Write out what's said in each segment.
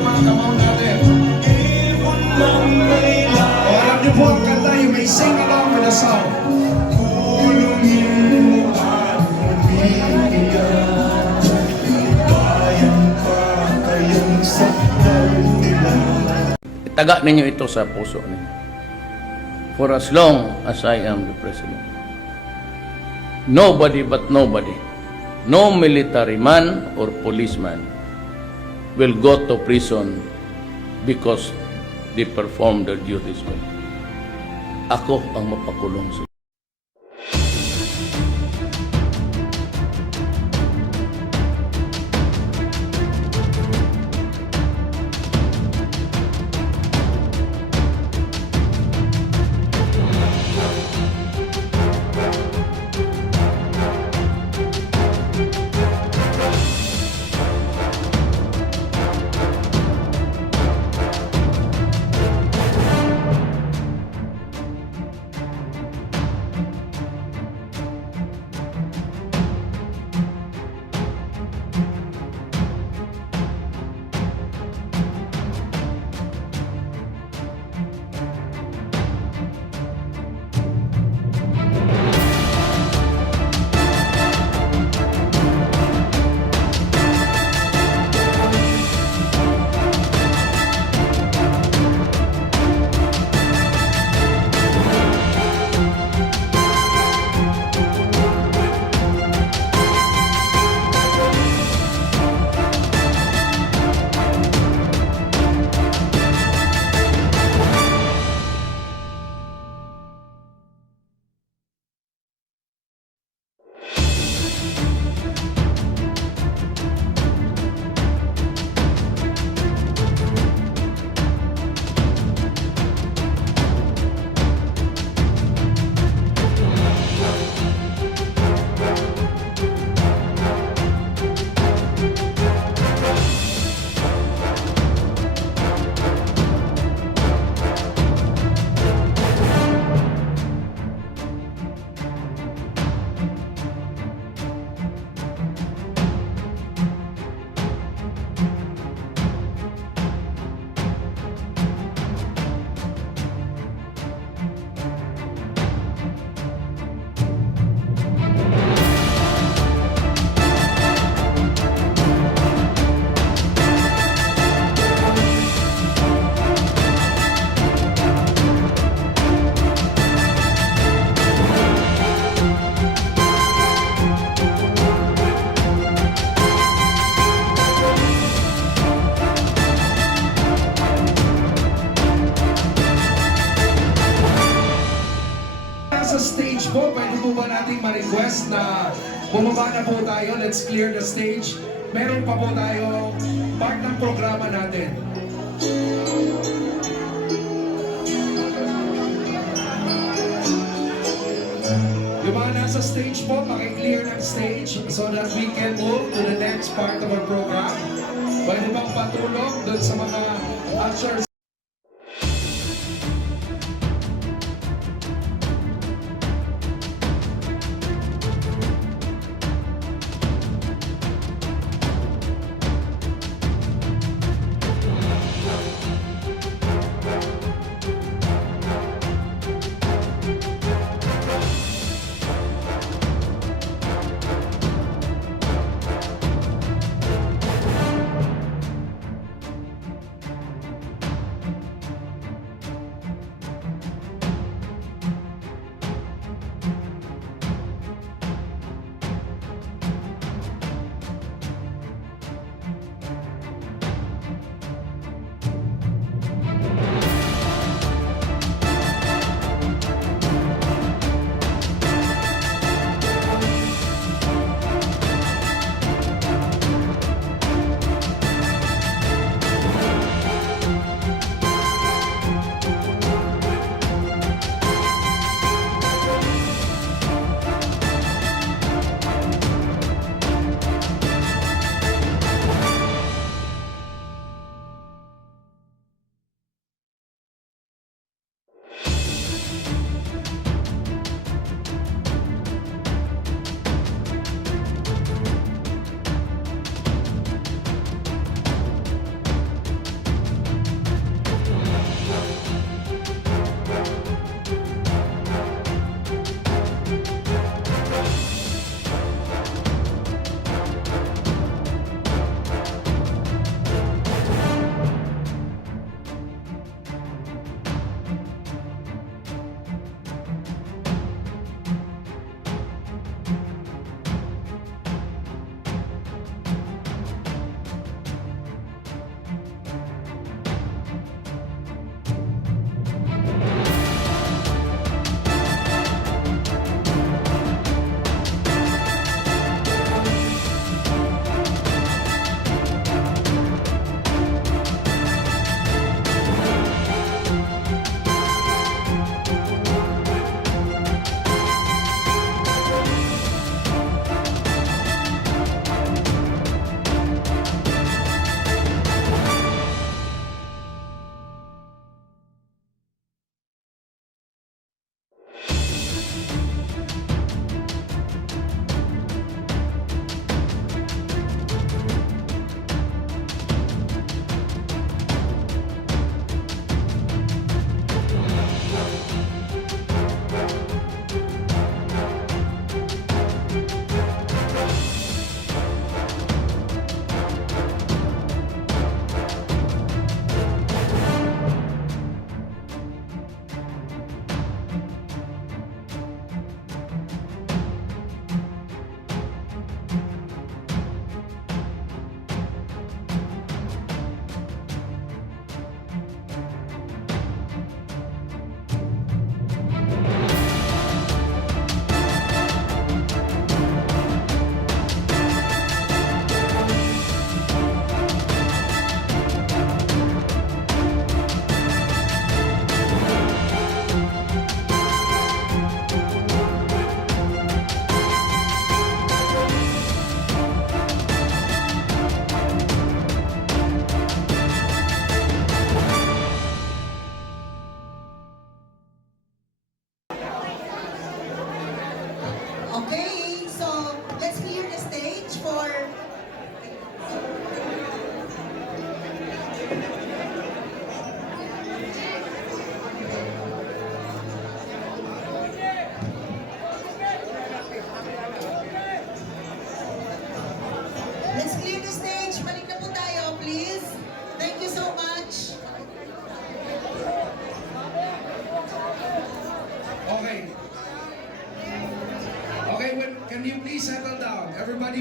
ng mga kamao natin. O, alam niyo po ang kanta, you may sing along with the song. Kulungin mo at umiiyak, bayan pa kayong saktan nila. Itaga ninyo ito sa puso ninyo. For as long as I am the president, nobody but nobody, no military man or policeman will go to prison because they perform their duties well. Ako ang mapakulong sa sa stage po, pwede po ba nating ma-request na bumaba na po tayo? Let's clear the stage. Meron pa po tayo part ng programa natin. Yung mga nasa stage po, maki-clear ng stage so that we can move to the next part of our program. Pwede bang patulong doon sa mga ushers?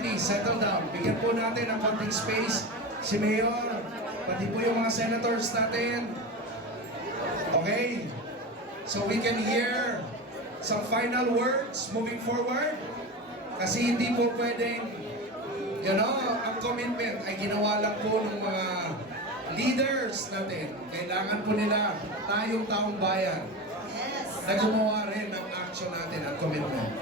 please, settle down. Bigyan po natin ng konting space. Si Mayor, pati po yung mga senators natin. Okay? So we can hear some final words moving forward. Kasi hindi po pwedeng, ang commitment ay ginawa lang po ng mga leaders natin. Kailangan po nila tayong taong bayan na gumawa rin ng action natin at commitment.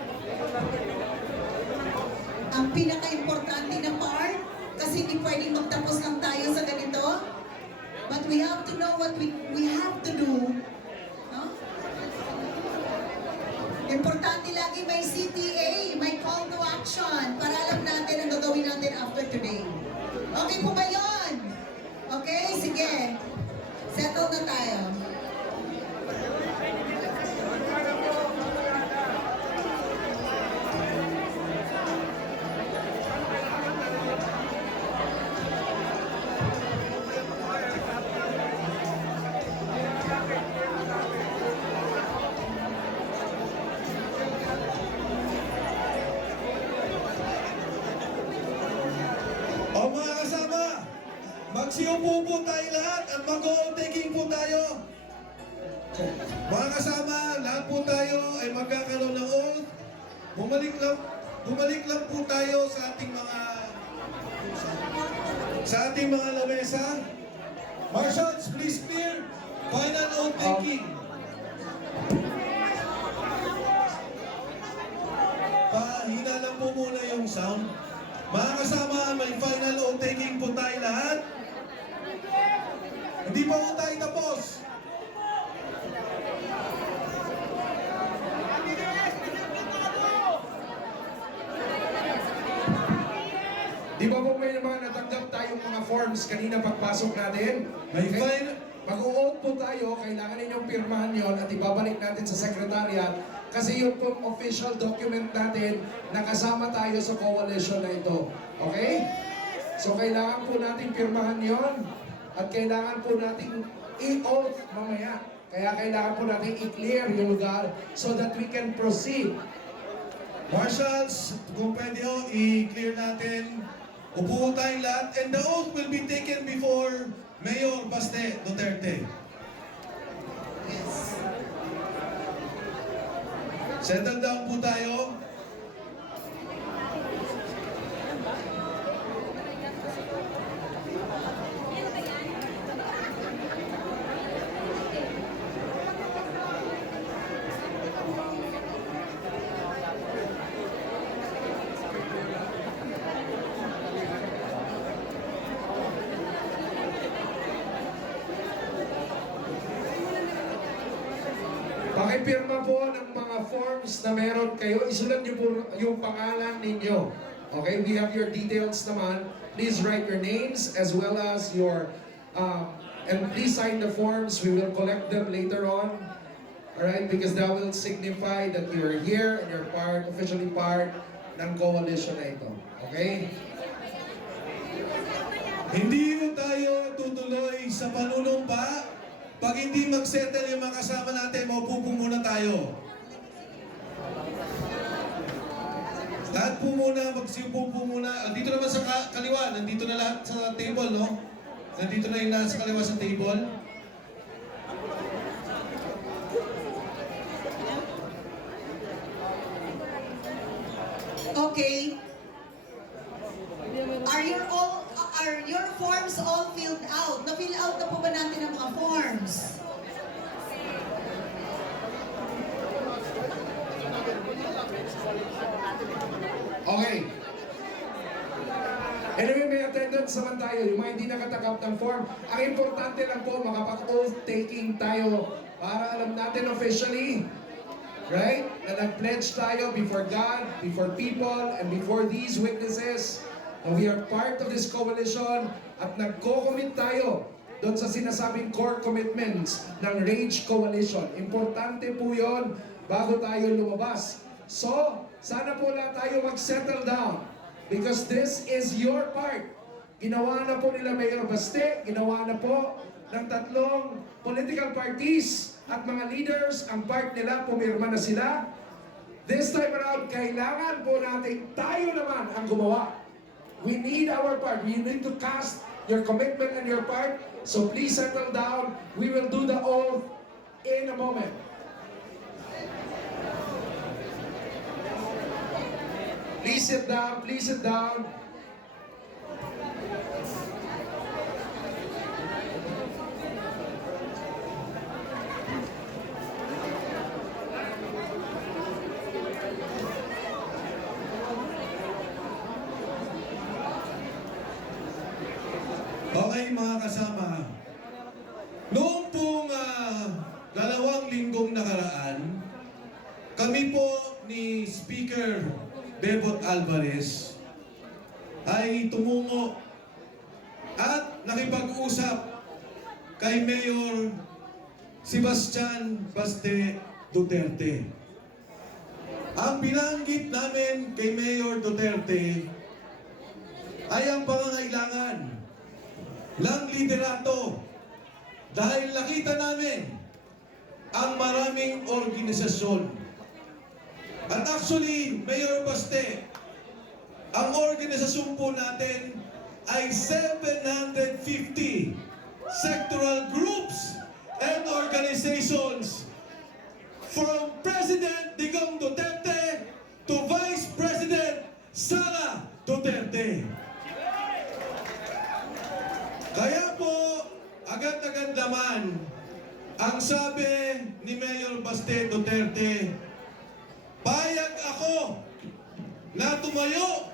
Ang pinaka-importante na part, kasi hindi pwedeng magtapos lang tayo sa ganito. But we have to know what we have to do. No? Importante lagi may CTA, may call to action para alam natin ang gagawin natin after today. Okay po ba yun? Okay, sige. Settle na tayo. O mga kasama, magsiupo po tayo lahat at mag-o-taking po tayo. Mga kasama, lahat po tayo ay magkakaroon ng oath. Bumalik lang po tayo sa ating mga lamesa. Marshals, please clear. Final oath taking. Pahina lang po muna yung sound. Mga kasama, may final oath taking po tayo lahat. Hindi pa po tayo tapos. Di ba po may mga natanggap tayong mga forms kanina pagpasok natin? May final... Mag-o-oath po tayo, kailangan ninyong pirmahan yon at ibabalik natin sa sekretariat kasi yun pong official document natin na kasama tayo sa coalition na ito. Okay? So kailangan po natin pirmahan yon at kailangan po natin i-oath mamaya. Kaya kailangan po natin i-clear yung lugar so that we can proceed. Marshals, kung pwede ho, i-clear natin. Upo tayong lahat and the oath will be taken before Mayor Baste Duterte. Yes. Settle down po tayo. Pakipirma po ng mga forms na meron kayo. Isulat niyo po yung pangalan ninyo. Okay, we have your details naman. Please write your names as well as your, and please sign the forms. We will collect them later on. Alright, because that will signify that you are here and you're officially part ng coalition na ito. Okay? Hindi mo tayo tutuloy sa panunumpa. Pag hindi mag-settle yung mga kasama natin, maupo po muna tayo. Lahat po muna, magsiupo po muna. Dito naman sa kaliwa, nandito na lahat sa table, no? Nandito na yung nasa kaliwa sa table. Okay. Are your forms all filled out? Na-fill out na po ba natin ang mga forms? Okay. Anyway, may attendance naman tayo. Yung mga hindi nakatanggap ng form. Ang importante lang po, makapag-oath taking tayo para alam natin officially, right? Na nag-pledge tayo before God, before people, and before these witnesses. And we are part of this coalition at nagko-commit tayo doon sa sinasabing core commitments ng RAGE Coalition. Importante po yon bago tayo lumabas. So, sana po lahat tayo mag-settle down because this is your part. Ginawa na po nila Mayor Baste, ginawa na po ng tatlong political parties at mga leaders. Ang part nila, pumirma na sila. This time around, kailangan po natin tayo naman ang gumawa. We need our part. We need to cast your commitment and your part. So please settle down. We will do the oath in a moment. Please sit down. Please sit down. Okay mga kasama, noong pong 2 linggong nakaraan, kami po ni Speaker Bebot Alvarez ay tumungo at nakipag-usap kay Mayor Sebastian Baste Duterte. Ang binanggit namin kay Mayor Duterte ay ang pangangailangan ng liderato dahil nakita namin ang maraming organisasyon. At actually, Mayor Baste, ang organisasyon po natin ay 750 sectoral groups and organizations from President Digong Duterte to Vice President Sara Duterte. Kaya po, agad-agad naman, ang sabi ni Mayor Baste Duterte, payag ako na tumayo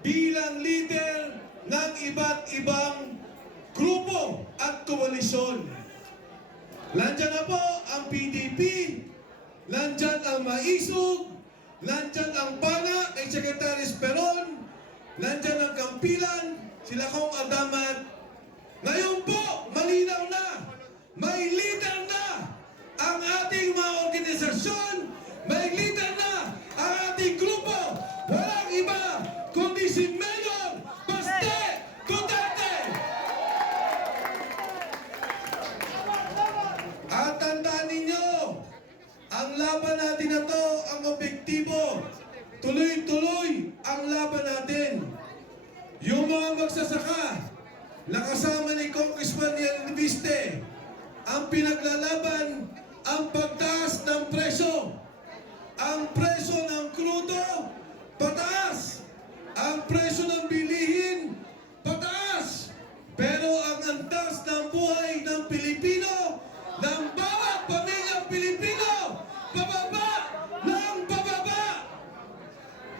bilang leader ng iba't ibang grupo at koalisyon. Nandyan na po ang PDP, nandyan ang Maisog, nandyan ang PANA kay Secretary Esperon, nandyan ang Kampilan, sila Kong Adamat. Ngayon po, malinaw na, may leader na ang ating mga organisasyon, may leader na ang ating grupo, walang iba kundi si Mayor Baste Duterte! At tandaan ninyo, ang laban natin na to, ang objektibo, tuloy-tuloy ang laban natin. Yung mga magsasaka, nakasama ni Congressman Yan Viste, ang pinaglalaban ang pagtaas ng presyo. Ang presyo ng krudo, pataas. Ang presyo ng bilihin, pataas. Pero ang antas ng buhay ng Pilipino, ng bawat pamilyang Pilipino, pababa ng pababa.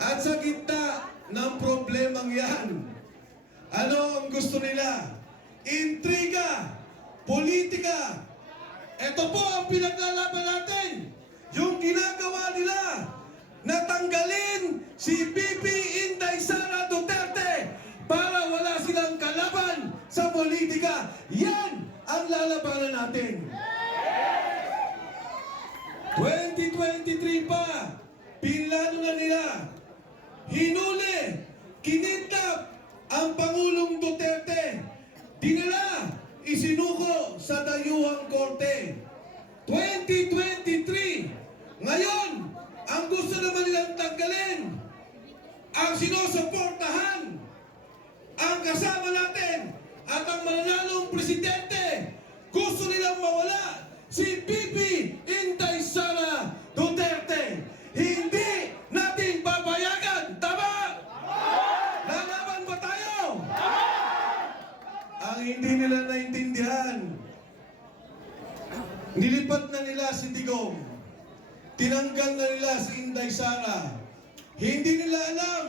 At sa gitna ng problemang yan, ano ang gusto nila? Intriga, politika. Ito po ang pinaglalaban natin. Yung ginagawa nila na tanggalin si BP Inday Sara Duterte para wala silang kalaban sa politika. Yan ang lalabanan natin. 2023 pa, pinlano na nila. Hinuli, kinidnap ang Pangulong Duterte, dinala, isinuko sa dayuhang korte. 2023, ngayon, ang gusto naman nilang tanggalin, ang sinusuportahan, ang kasama natin, at ang mananalong presidente, gusto nilang mawala si BP Inday Sara Duterte. Hindi natin papayagan, tama? Lalaban ba tayo? Ang hindi nila naintindihan, nilipat na nila si Digong, tinanggal na nila si Inday Sara. Hindi nila alam,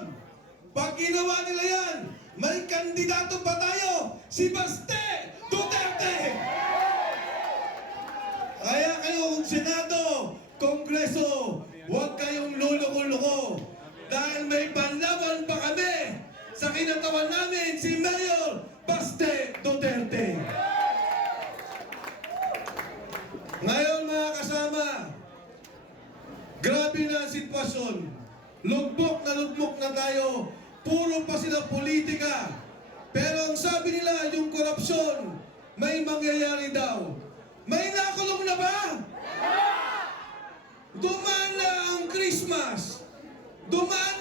pag ginawa nila yan, may kandidato pa tayo, si Baste Duterte! Kaya kayong Senado, Kongreso, huwag kayong luloko-loko dahil may panlaban pa kami sa kinatawan namin si Mayor Baste Duterte. Ngayon mga kasama, grabe na ang sitwasyon. Lugmok na tayo. Puro pa sila politika. Pero ang sabi nila, yung korupsyon, may mangyayari daw. May nakulong na ba? Dumaan na ang Christmas. Tomas, dumaan